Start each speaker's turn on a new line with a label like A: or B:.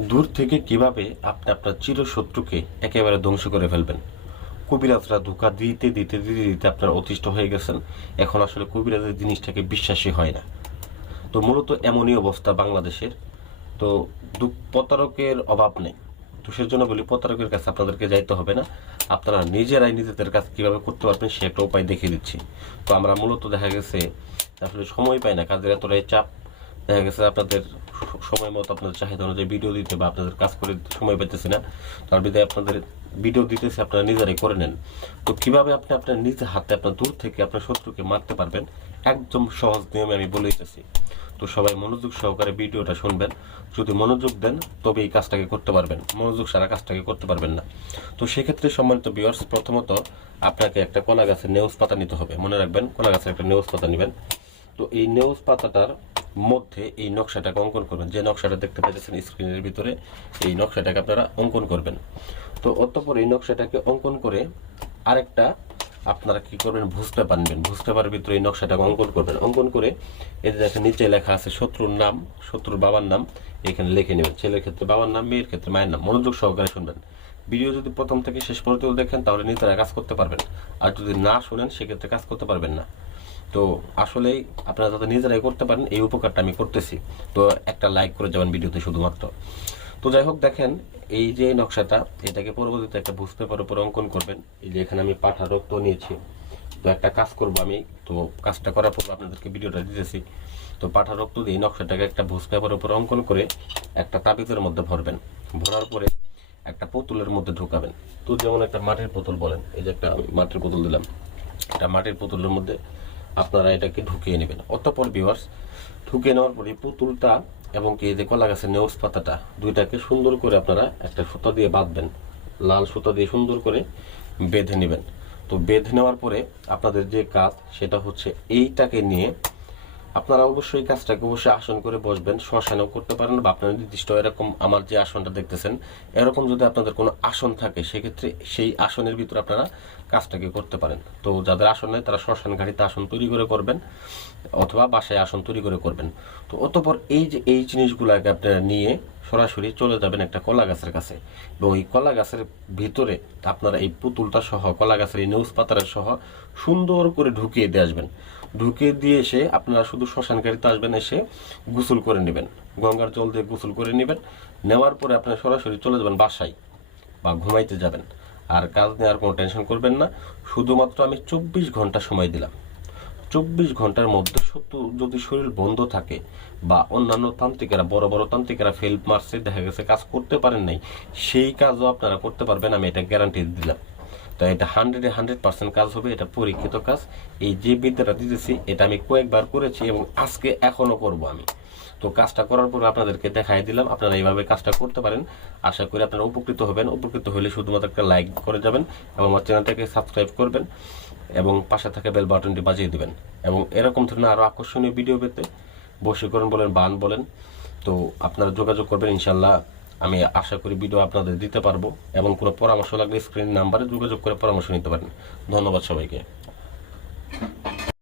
A: দূর থেকে কীভাবে আপনি আপনার চিরশত্রুকে একেবারে ধ্বংস করে ফেলবেন? কবিরাজরা ধোকা দিতে দিতে দিতে দিতে আপনার অতিষ্ঠ হয়ে গেছেন। এখন আসলে কবিরাজের জিনিসটাকে বিশ্বাসী হয় না। তো মূলত এমনই অবস্থা বাংলাদেশের। তো প্রতারকের অভাব নেই। তো সেজন্য বলি, প্রতারকের কাছে আপনাদেরকে যাইতে হবে না। আপনারা নিজেরাই নিজেদের কাছে কীভাবে করতে পারবেন সে একটা উপায় দেখিয়ে দিচ্ছি। তো আমরা মূলত দেখা গেছে, আসলে সময় পাই না, কাজের এতটাই চাপ। দেখা গেছে আপনাদের সময় মতো আপনাদের চাহিদা অনুযায়ী ভিডিও দিতে বা আপনাদের কাজ করে সময় পাইতেছি না। তার বিধায় আপনাদের ভিডিও দিতেছে, আপনারা নিজেরাই করে নেন। তো কীভাবে আপনি আপনার নিজে হাতে আপনার দূর থেকে আপনার শত্রুকে মারতে পারবেন, একদম সহজ নিয়মে আমি বলে দিতেছি। তো সবাই মনোযোগ সহকারে ভিডিওটা শুনবেন। যদি মনোযোগ দেন, তবে এই কাজটাকে করতে পারবেন। মনোযোগ সারা কাজটাকে করতে পারবেন না। তো সেক্ষেত্রে সম্মানিত বিয়ার্স প্রথমত আপনাকে একটা কলা গাছের নেউস পাতা নিতে হবে। মনে রাখবেন কলা গাছের একটা নেউস পাতা নেবেন। তো এই নেউস পাতাটার মধ্যে এই নকশাটাকে অঙ্কন করবেন। যে নকশাটা দেখতে পাচ্ছেন স্ক্রিনের ভিতরে, এই নকশাটাকে আপনারা অঙ্কন করবেন। তো অতঃপর এই নকশাটাকে অঙ্কন করে আরেকটা আপনারা কি করবেন? ভুজ পেপার নেবেন ভুজ পেপারের ভিতরে এই নকশাটাকে অঙ্কন করবেন। অঙ্কন করে যে দেখেন, নিচে লেখা আছে শত্রুর নাম, শত্রুর বাবার নাম, এখানে লিখে নেবেন। ছেলের ক্ষেত্রে বাবার নাম, মেয়ের ক্ষেত্রে মায়ের নাম। মনোযোগ সহকারে শুনবেন। ভিডিও যদি প্রথম থেকে শেষ পর্যন্ত দেখেন, তাহলে নিজেরা কাজ করতে পারবেন। আর যদি না শুনেন, সেক্ষেত্রে কাজ করতে পারবেন না। তো আসলেই আপনারা যাতে নিজেরাই করতে পারেন, এই উপকারটা আমি করতেছি। তো একটা লাইক করে যাবেন ভিডিওতে শুধুমাত্র। তো যাই হোক, দেখেন, এই যে নকশাটা, এটাকে পরবর্তীতে একটা বুঝ পেপার উপর অঙ্কন করবেন। এই যে এখানে আমি পাঠা রক্ত নিয়েছি। তো একটা কাজ করব আমি। তো কাজটা করার পর আপনাদেরকে ভিডিওটা দিতেছি। তো পাঠা রক্ত দিয়ে নকশাটাকে একটা ভুজ পেপার উপর অঙ্কন করে একটা তাবিজের মধ্যে ভরবেন। ভরার পরে একটা পুতুলের মধ্যে ঢুকাবেন। তো যেমন একটা মাটির পুতুল বলেন, এই যে একটা মাটির পুতুল দিলাম। একটা মাটির পুতুলের মধ্যে আপনারা এটাকে ঢুকিয়ে নেবেন। অতঃপর বিওয়ার্স ঢুকিয়ে নেওয়ার পরে পুতুলটা এবং কি যে কলা গাছের নেউস পাতাটা, দুইটাকে সুন্দর করে আপনারা একটা সুতা দিয়ে বাঁধবেন। লাল সুতা দিয়ে সুন্দর করে বেঁধে নেবেন। তো বেঁধে নেওয়ার পরে আপনাদের যে কাজ, সেটা হচ্ছে এইটাকে নিয়ে আপনারা অবশ্যই কাজটাকে অবশ্যই আসন করে বসবেন, শ্মশানেও করতে পারেন বা আপনারা নির্দিষ্ট এরকম আমার যে আসনটা দেখতেছেন, এরকম যদি আপনাদের কোনো আসন থাকে, সেক্ষেত্রে সেই আসনের ভিতরে আপনারা কাজটাকে করতে পারেন। তো যাদের আসন নেই, তারা শ্মশান ঘাটিতে আসন তৈরি করে করবেন, অথবা বাসায় আসন তৈরি করে করবেন। তো অতপর এই যে এই জিনিসগুলোকে আপনারা নিয়ে সরাসরি চলে যাবেন একটা কলা গাছের কাছে। এবং এই কলা গাছের ভিতরে আপনারা এই পুতুলটা সহ কলা গাছের এই নিউজ পাতার সহ সুন্দর করে ঢুকিয়ে দিয়ে আসবেন। ঢুকিয়ে দিয়ে এসে আপনারা শুধু শ্মশানকারীতে আসবেন, এসে গোসল করে নেবেন। গঙ্গার জল দিয়ে গোসল করে নেবেন। নেওয়ার পরে আপনারা সরাসরি চলে যাবেন বাসায় বা ঘুমাইতে যাবেন। আর কাজ নেওয়ার কোনো টেনশন করবেন না। শুধুমাত্র আমি চব্বিশ ঘণ্টা সময় দিলাম। চব্বিশ ঘণ্টার মধ্যে সত্য যদি শরীর বন্ধ থাকে বা অন্যান্য তান্ত্রিকেরা, বড় বড় তান্ত্রিকেরা ফেল মারছে, দেখা গেছে কাজ করতে পারেন নাই, সেই কাজও আপনারা করতে পারবেন, আমি এটা গ্যারান্টি দিলাম। তো এটা হান্ড্রেডে হান্ড্রেড পার্সেন্ট কাজ হবে, এটা পরীক্ষিত কাজ। এই যে বিদ্যাটা দিতেছি, এটা আমি কয়েকবার করেছি এবং আজকে এখনও করব আমি। তো কাজটা করার পর আপনাদেরকে দেখাই দিলাম, আপনারা এইভাবে কাজটা করতে পারেন। আশা করি আপনারা উপকৃত হবেন। উপকৃত হলে শুধুমাত্র একটা লাইক করে যাবেন এবং আমার চ্যানেলটাকে সাবস্ক্রাইব করবেন এবং পাশে থাকা বেল বাটনটি বাজিয়ে দেবেন। এবং এরকম ধরনের আরও আকর্ষণীয় ভিডিও পেতে বশীকরণ বলেন, বান বলেন, তো আপনারা যোগাযোগ করবেন ইনশাল্লাহ আমি আশা করি ভিডিও আপনাদের দিতে পারব এবং কোনো পরামর্শ লাগলে স্ক্রিন নাম্বারে যোগাযোগ করে পরামর্শ নিতে পারেন। ধন্যবাদ সবাইকে।